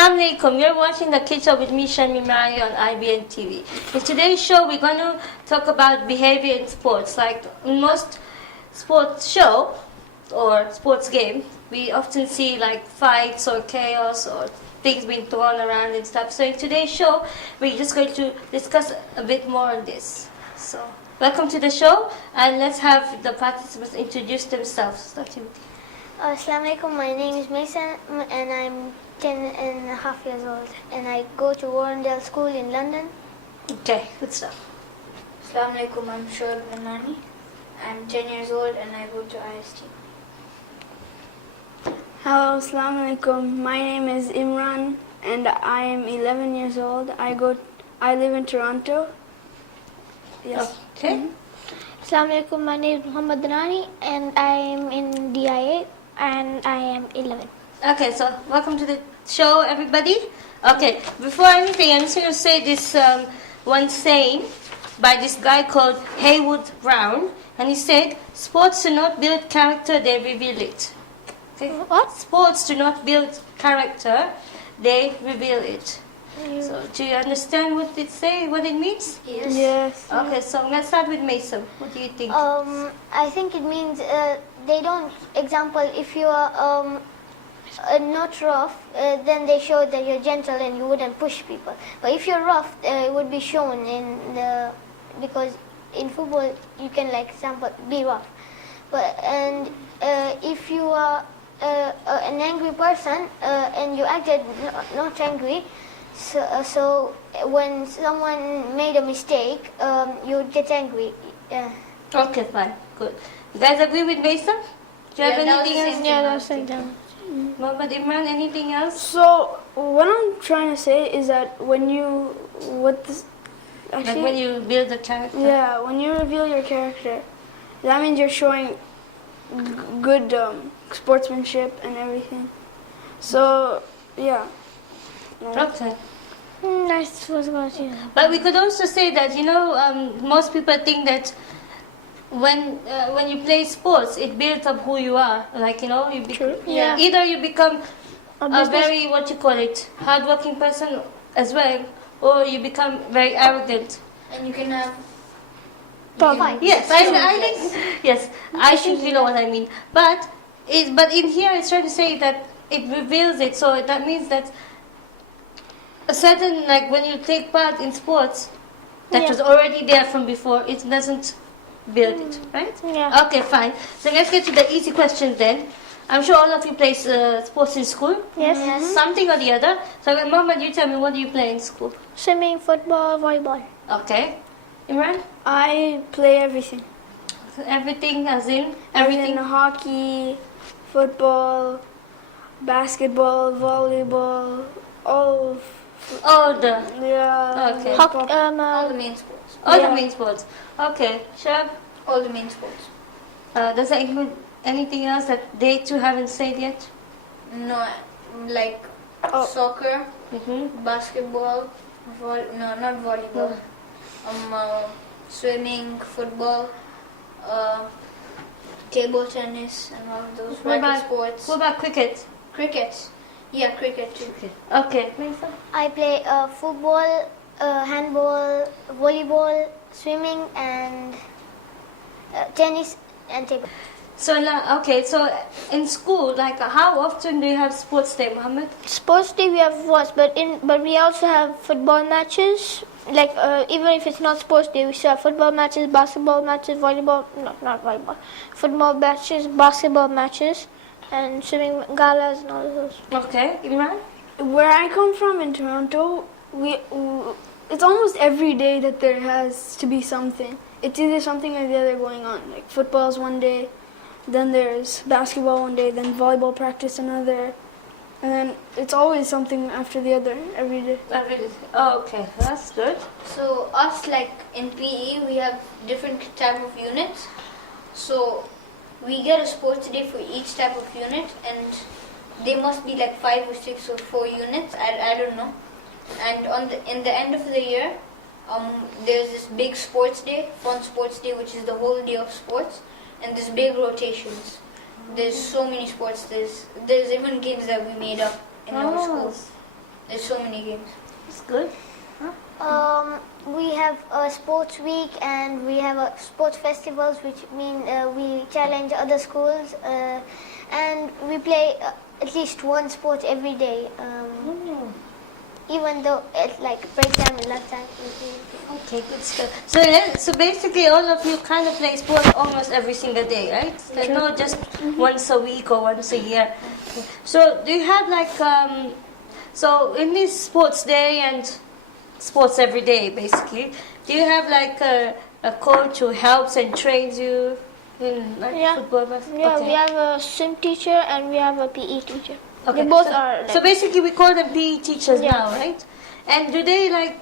Assalamu alaikum. You're watching the Kids Show with me, Shami Mari, on IBN TV. In today's show, we're going to talk about behavior in sports. Like in most sports show or sports game, we often see like fights or chaos or things being thrown around and stuff. So in today's show, we're just going to discuss a bit more on this. So welcome to the show, and let's have the participants introduce themselves. Starting with you. Assalamu alaikum, my name is Mason and I'm 10.5 years old and I go to Warrendale School in London. Okay, good stuff. Assalamu alaikum, I'm Shoaib Ranani. I'm 10 years old and I go to IST. Hello, Assalamu alaikum. My name is Imran and I am 11 years old. I live in Toronto. Yes. Okay. Assalamu alaikum, my name is Muhammad Danani and I am in DIA and I am 11. Okay, so welcome to the show, everybody. Okay, before anything, I'm just going to say this one saying by this guy called Haywood Brown, and he said, "Sports do not build character; they reveal it." Okay? What? Sports do not build character; they reveal it. So, do you understand what it means? Yes. Yes. Okay, so I'm going to start with Mason. What do you think? I think it means they don't, example, if you are not rough, then they show that you're gentle and you wouldn't push people. But if you're rough, it would be shown because in football you can, like example, be rough. And if you are an angry person and you acted not angry, so when someone made a mistake, you would get angry. Okay, fine, good. You guys agree with Mason? Do you have anything else? Yeah, that's the same. Mohammed Imran, anything else? So what I'm trying to say is that when you Like when you build a character? yeah, when you reveal your character, that means you're showing good sportsmanship and everything. So yeah. Okay. Nice was about you. But we could also say that, most people think that when you play sports, it builds up who you are. Like, Yeah. either you become a business- very, hardworking person as well, or you become very arrogant. And you can have... Yes, I think you know what I mean. But in here it's trying to say that it reveals it, so that means that a certain, like when you take part in sports that was already there from before, it doesn't build it, right? Yeah. Okay, fine. So let's get to the easy questions then. I'm sure all of you play sports in school. Yes. Something or the other. So Mohammed, you tell me, what do you play in school? Swimming, football, volleyball. Okay. Imran? I play everything. So everything as in? Everything: hockey, football, basketball, volleyball, all of Yeah. Okay. all the main sports. All the main sports. Okay. Shab? All the main sports. Does that include anything else that they too haven't said yet? No, like soccer, basketball, not volleyball. Swimming, football, table tennis, and all of those racket sports. What about cricket? Cricket. Yeah, cricket too. Okay. Mason? I play football, handball, volleyball, swimming, and tennis and table. So in school, like how often do you have sports day, Mohammed? Sports day we have once, but we also have football matches. Like even if it's not sports day, we still have football matches, basketball matches, volleyball. No, not volleyball. Football matches, basketball matches, and swimming galas and all of those. Okay. Imran? Where I come from in Toronto, it's almost every day that there has to be something. It's either something or the other going on. Like football's one day, then there's basketball one day, then volleyball practice another, and then it's always something after the other every day. Oh, okay. That's good. So us, like in PE, we have different type of units. So we get a sports day for each type of unit, and they must be like 5 or 6 or 4 units. I don't know. And in the end of the year, there's this big sports day, fun sports day, which is the whole day of sports, and there's big rotations. There's so many sports. There's even games that we made up in our school. There's so many games. It's good. We have a sports week and we have a sports festivals, which mean we challenge other schools, and we play at least one sport every day. Even though it's like break time and lunch time. Okay, good stuff. So basically, all of you kind of play sports almost every single day, right? Like, not just once a week or once a year. So do you have like so in this sports day and sports every day, basically, do you have like a coach who helps and trains you in like Yeah. football? Basketball? Yeah, Okay. we have a swim teacher and we have a PE teacher. Okay. They both so, are. Like, so basically, we call them PE teachers Yeah. now, right? And do they like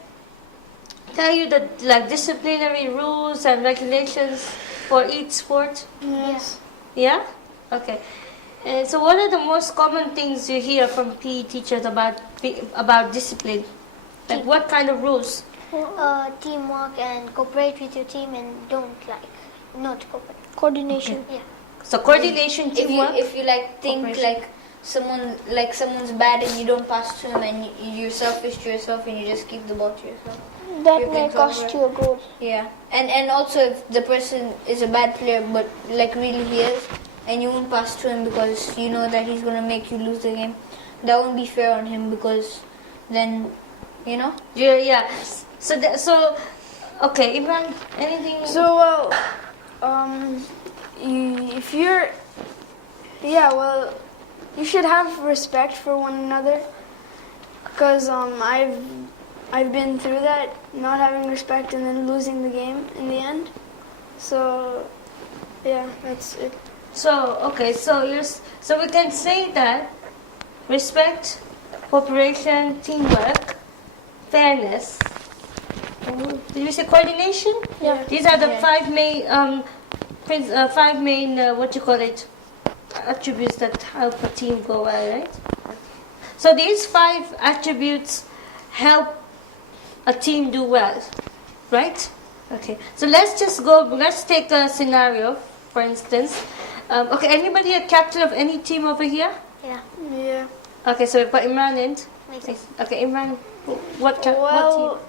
tell you the like disciplinary rules and regulations for each sport? Yes. Yeah. Okay. And so, what are the most common things you hear from PE teachers about discipline? Like, what kind of rules? Teamwork and cooperate with your team and don't not cooperate. coordination. Yeah. So, coordination, If you teamwork. if you like think Cooperation. someone's bad and you don't pass to him and you're selfish to yourself and you just keep the ball to yourself. That You may can cost cover. you a goal. Yeah, and also if the person is a bad player but like really he is, and you won't pass to him because you know that he's gonna make you lose the game, that won't be fair on him because then, you know. Yeah. So, okay, Imran, anything? So, if you're, you should have respect for one another. Because I've been through that, not having respect and then losing the game in the end. So, yeah, that's it. So, okay, so so we can say that respect, cooperation, teamwork, fairness. Did you say coordination? Yeah. These are the five main what you call it, attributes that help a team go well, right? So these 5 attributes help a team do well, right? Okay. So let's take a scenario, for instance. Okay, anybody a captain of any team over here? Yeah. Yeah. Okay, so we put Imran in. Makes sense. Okay, Imran, what team? Well,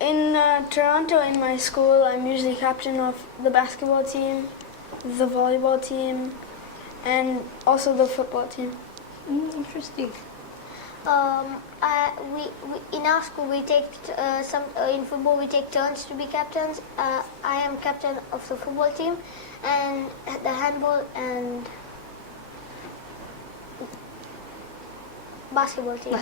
in Toronto, in my school, I'm usually captain of the basketball team, the volleyball team, and also the football team. Interesting. We in our school we take in football we take turns to be captains. I am captain of the football team, and the handball and basketball team.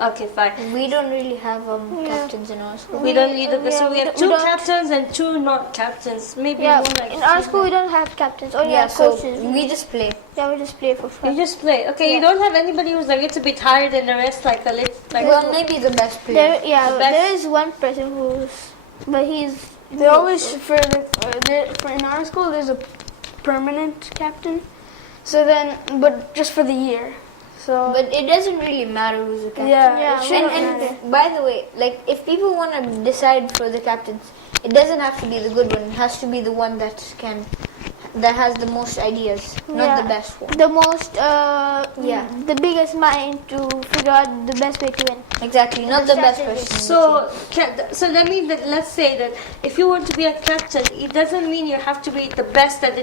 Okay, fine. We don't really have captains in our school. We don't need to. So we have we 2 don't- captains and 2 not captains. Maybe Yeah, more like in our 3. school we don't have captains, only Yeah, have so coaches. we just play. Yeah, we just play for You fun. just play. Okay, you don't have anybody who's like a little bit higher than the rest, like a little. Like Well, maybe the best player. There, best- there is one person but he's They always for in our school there's a permanent captain. So then, but just for the year. So But it doesn't really matter who's the captain. yeah, Yeah, it shouldn't And matter. by the way, like if people want to decide for the captains, it doesn't have to be the good one. It has to be the one that has the most ideas, not Yeah. the best one. the most, Yeah. the biggest mind to figure out the best way to win. Exactly, not the best strategy. person. So that means that let's say that if you want to be a captain, it doesn't mean you have to be the best at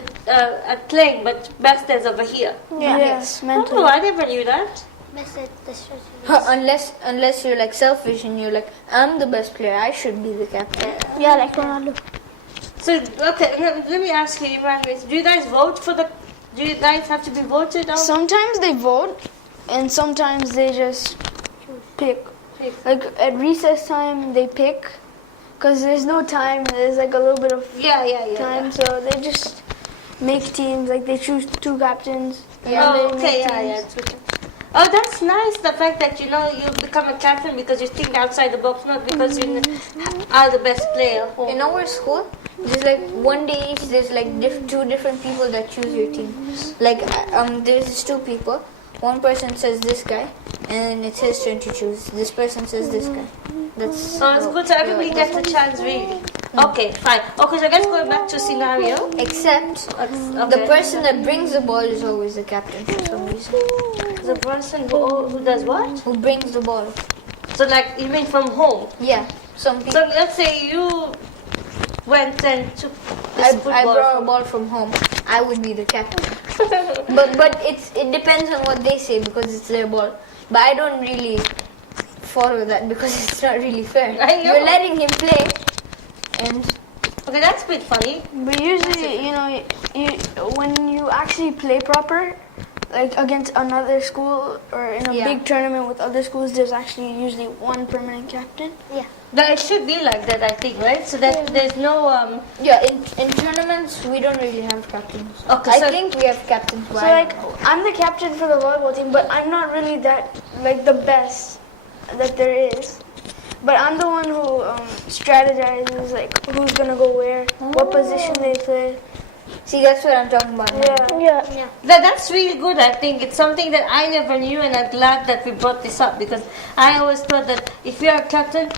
at playing, but best as over here. Yeah. Yes, mentally. Oh, I never knew that. That's it. The strategy. Unless you're like selfish and you're like, I'm the best player, I should be the captain. Yeah, like Ronaldo. So okay, let me ask you, Imran, do you guys vote for the? Do you guys have to be voted out? Sometimes they vote, and sometimes they just pick. Like at recess time, they pick, because there's no time. There's like a little bit of Yeah. time, so they just make teams. Like they choose 2 captains. and Oh, they okay, make yeah. teams. It's okay. Oh, that's nice. The fact that you become a captain because you think outside the box, not because you are the best player. Oh. In our school, there's like one day each, there's like 2 different people that choose your team. Like there's 2 people. One person says this guy, and it's his turn to choose. This person says this guy. That's So it's good. So everybody gets a chance, really. Okay, fine. Okay, so let's go back to scenario. except Okay. the person that brings the ball is always the captain for some reason. The person who does what? Who brings the ball? So like you mean from home? Yeah, some people. So let's say you went and took this I football. brought a ball from home. I would be the captain. but it depends on what they say because it's their ball. But I don't really follow that because it's not really fair. I know. You're letting him play, and Okay, that's a bit funny. But usually, when you actually play proper, like against another school or in a Yeah. big tournament with other schools, there's actually usually one permanent captain. But it should be like that, I think, right? So that there's no yeah, in tournaments we don't really have captains. Okay, I so- think we have captains. So like, I'm the captain for the volleyball team, but I'm not really that like the best that there is. But I'm the one who strategizes, like who's gonna go where, what position they play. See, that's what I'm talking about. now. Yeah. that's really good. I think it's something that I never knew, and I'm glad that we brought this up because I always thought that if you're a captain,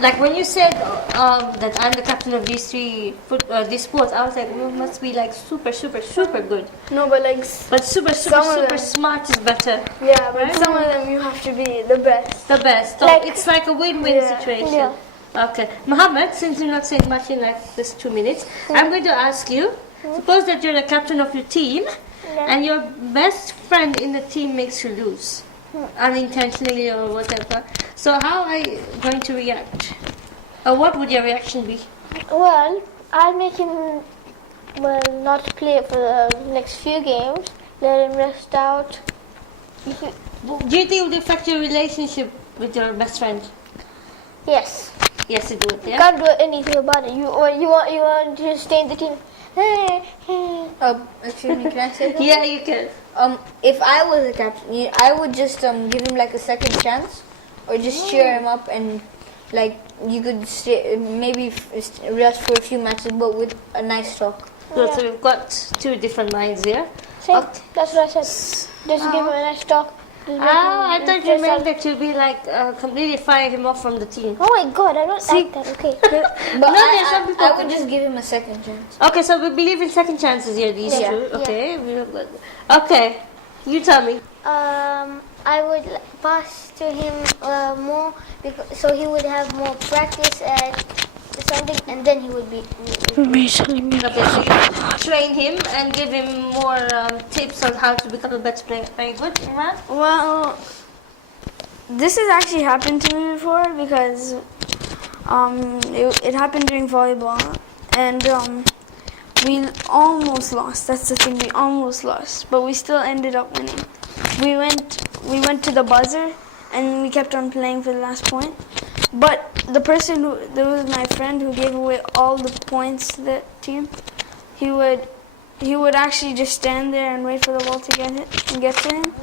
like when you said that I'm the captain of these these sports, I was like, well, must be like super good. No, but like, But super Some of them. smart is better. yeah, but some of them you have to be the best. The best. So Like- it's like a win-win Yeah. situation. Yeah. Okay. Mohammed, since you're not saying much in like this 2 minutes, I'm going to ask you, suppose that you're the captain of your team and your best friend in the team makes you lose. Unintentionally or whatever. So how are you going to react? Or what would your reaction be? Well, I'll make him not play for the next few games. Let him rest out. Do you think it would affect your relationship with your best friend? Yes. Yes, it would, You yeah? can't do anything about it. You want to stay in the team. Hey. Excuse me, can I say that? Yeah, you can. If I was a captain, I would just give him like a second chance, or just cheer him up, and like you could stay, maybe rest for a few matches, but with a nice talk. Good, so we've got two different minds here. Same. Okay. That's what I said. Just give him a nice talk. Just make Oh, I him thought you rest meant out. that you'd be like completely fire him off from the team. Oh my God! I don't like that. Okay. But No, there's some people I who would can- just give him a second chance. Okay, so we believe in second chances here, these Yeah. two. Okay, we're good. Okay, you tell me. I would pass to him more so he would have more practice at something, and then he would be. Okay, so you train him and give him more tips on how to become a better player. Very good, Imran. Well, this has actually happened to me before because it happened during volleyball, and we almost lost. That's the thing, we almost lost, but we still ended up winning. We went to the buzzer, and we kept on playing for the last point. But the person there was my friend who gave away all the points to the team. He would actually just stand there and wait for the ball to get to him.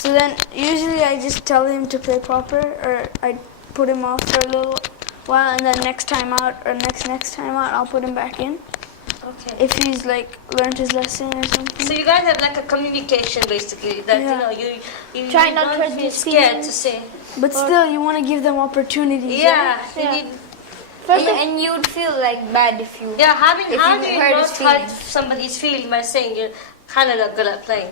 So then usually I just tell him to play proper, or I put him off for a little while, and then next time out or next time out I'll put him back in Okay. if he's like learned his lesson or something. So you guys have like a communication basically that Yeah. you Try you not don't to hurt feel his scared feelings. to say. But still, you want to give them opportunities. Yeah, you Yeah. need. And you would feel like bad if you. Yeah, how If do you you hurt not his hurt feelings. somebody's feeling by saying you're kind of not good at playing?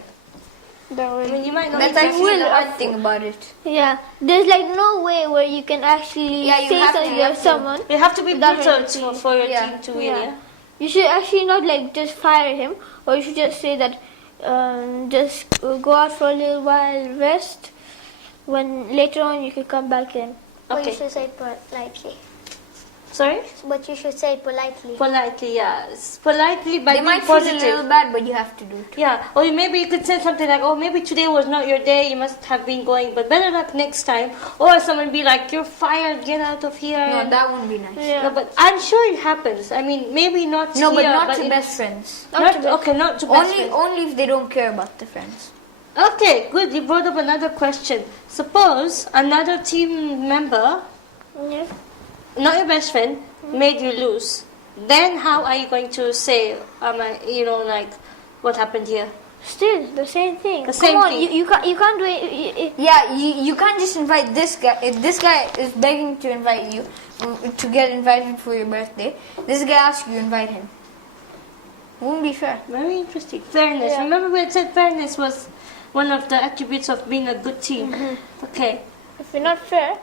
That I way. mean, you might not. That's be actually good the at- hard thing about it. Yeah. There's like no way where you can actually Yeah, you say have to- something you to have to. someone. You have to be Without brutal hurting for your Yeah. team to win. Yeah. Yeah. You should actually not like just fire him, or you should just say that just go out for a little while, rest. When later on you can come back in. But you Okay. should say politely. Sorry. But you should say politely. Politely, yeah. Politely, but They being might feel a positive. little bad, but you have to do it. Yeah, or maybe you could say something like, oh, maybe today was not your day, you must have been going, but better luck next time. Or someone be like, you're fired, get out of here. No, that won't be nice. Yeah. No, but I'm sure it happens. I mean, maybe not No, but here, not to in- best friends. Okay, not to best Only, friends. only if they don't care about the friends. Okay, good. You brought up another question. Suppose another team member, Yeah. not your best friend, made you lose. Then how are you going to say, like, what happened here? Still the same thing. The same Come on, thing. you can't do it. Yeah, you can't just invite this guy. If this guy is begging to invite you, to get invited for your birthday, this guy asks you to invite him. Won't be fair. Very interesting. Fairness. Yeah. Remember we had said fairness was one of the attributes of being a good team. Okay. If you're not fair,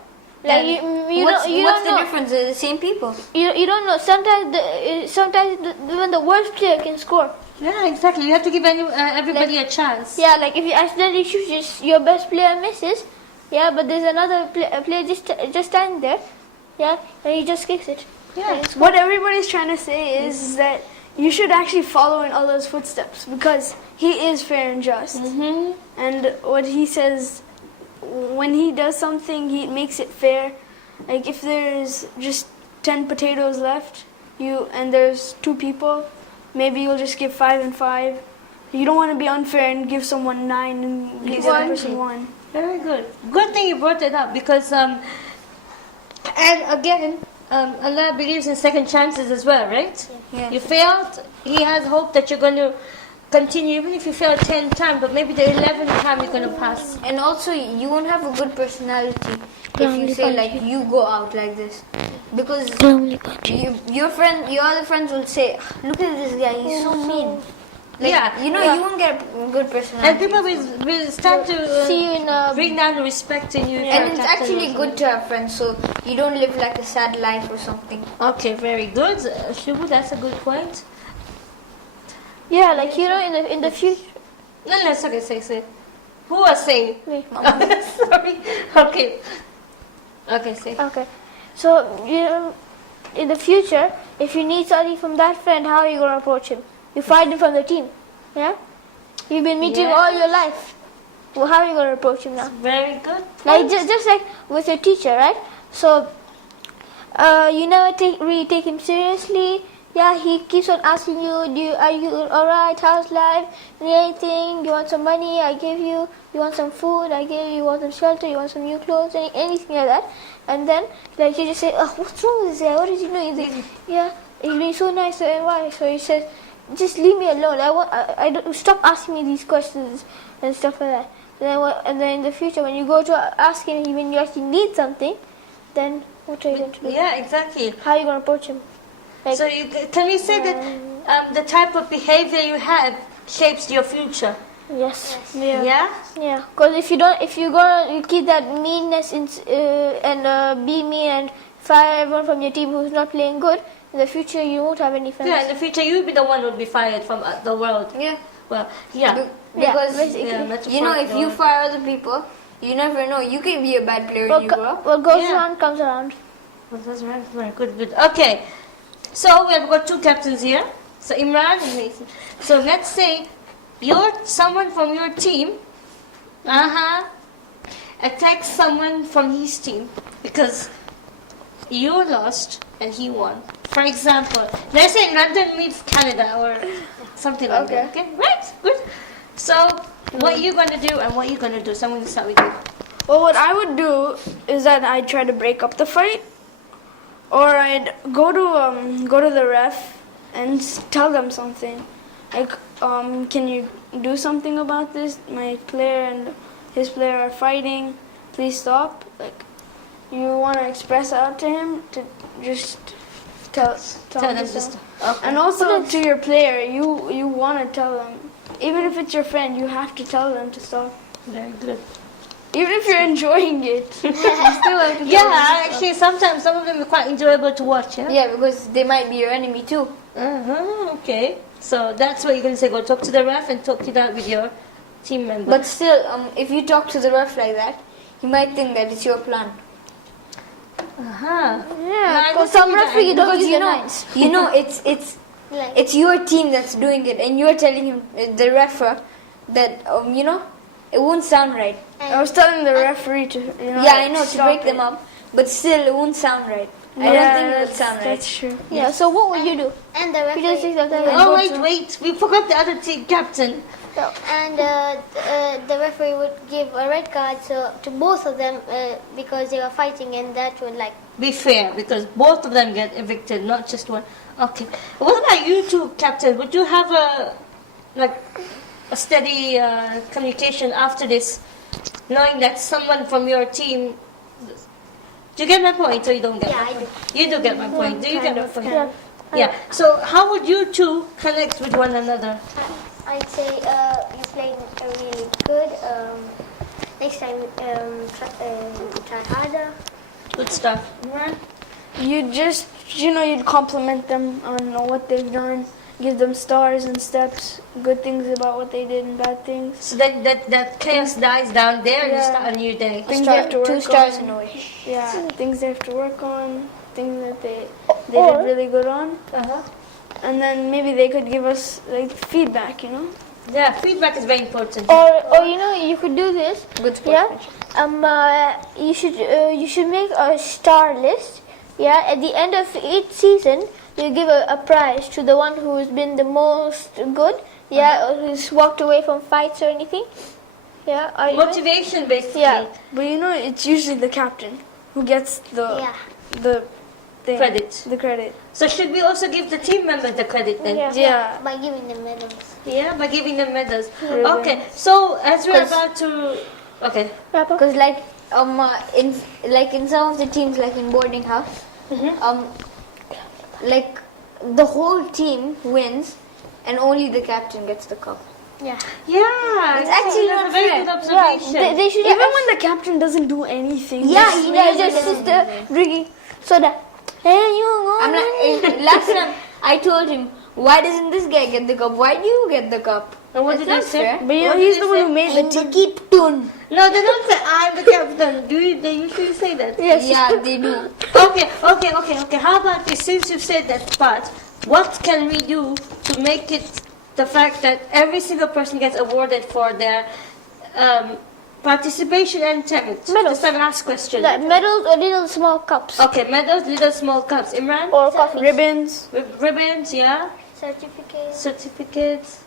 Like you what's don't, you what's don't the know. difference? They're the same people. You don't know. Sometimes even the worst player can score. Yeah, exactly. You have to give everybody a chance. Yeah, like if you accidentally shoot, your best player misses. Yeah, but there's another player just standing there. Yeah, and he just kicks it. Yeah. What everybody's trying to say is that you should actually follow in Allah's footsteps because He is fair and just. Mm-hmm. And what He says, when He does something, He makes it fair. Like if there's just 10 potatoes left, and there's 2 people, maybe you'll just give 5 and 5. You don't want to be unfair and give someone 9 and give the other person 1. Very good. Good thing you brought it up because, and again, Allah believes in second chances as well, right? Yeah. You failed, He has hope that you're going to continue, even if you fail 10 times, but maybe the 11th time you're going to pass. And also, you won't have a good personality if you say like you go out like this, because your other friends will say, "Look at this guy, he's so mean." Like, Yeah, you know, yeah. you won't get a good personality. And people will start to See you in bring down the respect in you. And it's actually good to have friends, so you don't live like a sad life or something. Okay, very good. Shubu, that's a good point. Yeah, like you know, in the future. No, it's okay, say. Who was saying? Me. Sorry. Okay. Okay, say. Okay, so you know, in the future, if you need something from that friend, how are you gonna approach him? You find him from the team, yeah. You've been meeting him all your life. Well, how are you gonna approach him now? Very good. Like just like with your teacher, right? So you never really take him seriously. Yeah, he keeps on asking you, are you alright? How's life? Need anything? You want some money? I give you. You want some food? I give you. You want some shelter? You want some new clothes? Anything like that. And then like you just say, oh, what's wrong with this guy? What did you know? He's like, yeah, he's been so nice and why? So he says, just leave me alone. I don't stop asking me these questions and stuff like that. And then in the future, when you go to ask him when you actually need something, then what are you going to do? Yeah, exactly. How are you going to approach him? Like, So can we say that the type of behavior you have shapes your future? yes, Yeah. yeah. Because if you're gonna keep that meanness and be mean and fire everyone from your team who's not playing good, in the future you won't have any friends. Yeah, in the future you'll be the one who'll be fired from the world. Yeah. Well, yeah. Because basically. Yeah, you know, if you fire other people, you never know. You can be a bad player when you grow up. What goes Yeah. around comes around. Well, that's right. Very good. Okay. So we have got 2 captains here. So Imran and Mason. So let's say someone from your team, attacks someone from his team because you lost and he won. For example, let's say London meets Canada or something like that. Okay, right? Good. So what are you gonna do and what are you gonna do? So I'm gonna start with you. Well, what I would do is that I'd try to break up the fight, or I'd go to the ref and tell them something. Like, can you do something about this? My player and his player are fighting. Please stop. Like, you want to express out to him to just tell him them to just. stop. Okay. And also to your player, you want to tell them. Even if it's your friend, you have to tell them to stop. Very good. Even if you're enjoying it, you still have to tell them. Yeah, actually, sometimes some of them are quite enjoyable to watch. Yeah. Yeah, because they might be your enemy too. Okay. So that's what you're gonna say. Go talk to the ref and talk it out with your team member. But still, if you talk to the ref like that, he might think that it's your plan. I Yeah, because don't some think referee don't Because use you the know, nines. you know, it's your team that's doing it, and you're telling him, the referee, that you know, it won't sound right. I was telling the referee to, Yeah, I know, to stop break it. them up, but still, it won't sound right. I don't Yeah, think it would sound right. That's true. Yeah, so what would you do? And the You just referee, take the Oh wait, we forgot the other team captain. and the referee would give a red card to both of them because they were fighting, and that would like. Be fair, because both of them get evicted, not just one. Okay. What about you two, captain? Would you have a steady communication after this, knowing that someone from your team? Do you get my point, or you don't get Yeah, my I point? You do get my point. Do you get my point? Yeah. Yeah. So how would you two connect with one another? I'd say you played really good. Next time, try harder. Good stuff. You just, you'd compliment them on what they've done, give them stars and steps, good things about what they did and bad things. So that chaos dies down there and you Yeah. start a new day. Things they have to work 2 stars on. in a wish. Yeah, things they have to work on, things that they Or- did really good on. Uh-huh. And then maybe they could give us like feedback, Yeah, feedback is very important. Or you could do this. Good Yeah. sportsmanship. You should make a star list. Yeah. At the end of each season, you give a prize to the one who's been the most good. Yeah. Or who's walked away from fights or anything. Yeah. Or even- Motivation, basically. Yeah. But it's usually the captain who gets Yeah. the thing, Credit. the credit. So should we also give the team members the credit then? Yeah. Yeah. By giving them medals. Yeah, by giving them medals. Ribbons. Okay, so as we're about to... Okay. Wrap up. Because in some of the teams, like in boarding house, like the whole team wins, and only the captain gets the cup. Yeah. Yeah, It's actually that's not a very fair. good Yeah. observation. They should Even when the captain doesn't do anything. Yeah, just- he Yeah, does. just sits there drinking soda. Hey, you I'm like, last time I told him, why doesn't this guy get the cup? Why do you get the cup? And what That's did they not say? fair. But What he's did the they one who say? made the And team. the captain. No, they don't say I'm the captain. They usually say that? Yes. Yeah, they do. Okay. How about this? Since you've said that part, what can we do to make it the fact that every single person gets awarded for their participation and talent? Medals. Just a last question. The medals or little small cups Okay, medals, little small cups. Imran? or coffee. Ribbons, Ribbons, yeah. Certificates, Certificates,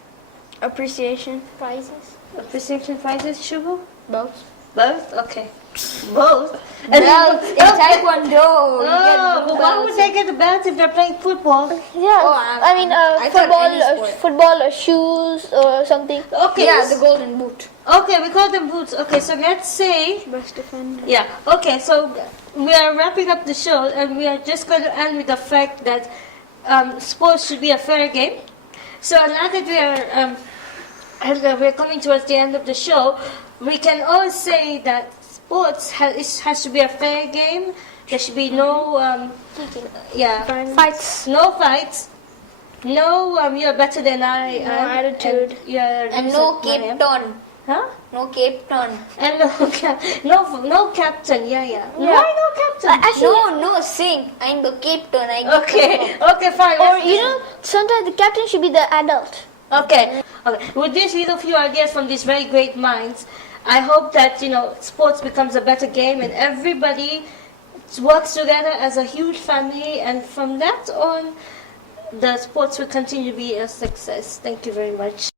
appreciation. prizes. appreciation prizes, Shubu? Both. Both? Okay. Both? And Belts in taekwondo. you get Oh, blue but why would belts. they get the belts if they're playing football? Yeah. Oh, I mean, I thought any sport. football or shoes or something. Okay. Yeah, the golden boot. Okay, we call them boots. Okay, so let's say... Best defender. Yeah, okay, so we are wrapping up the show and we are just going to end with the fact that sports should be a fair game. So now that we're coming towards the end of the show, we can all say that sports has to be a fair game. There should be no Fights. no fights, no you're better than I am, attitude. And no Cape Town. Huh? No Cape Town. And no captain. Yeah. Why no captain? No, sing. I'm the Cape Town. I get Okay, the cup. okay, fine. Or let's- sometimes the captain should be the adult. Okay. With these little few ideas from these very great minds, I hope that sports becomes a better game and everybody works together as a huge family. And from that on, the sports will continue to be a success. Thank you very much.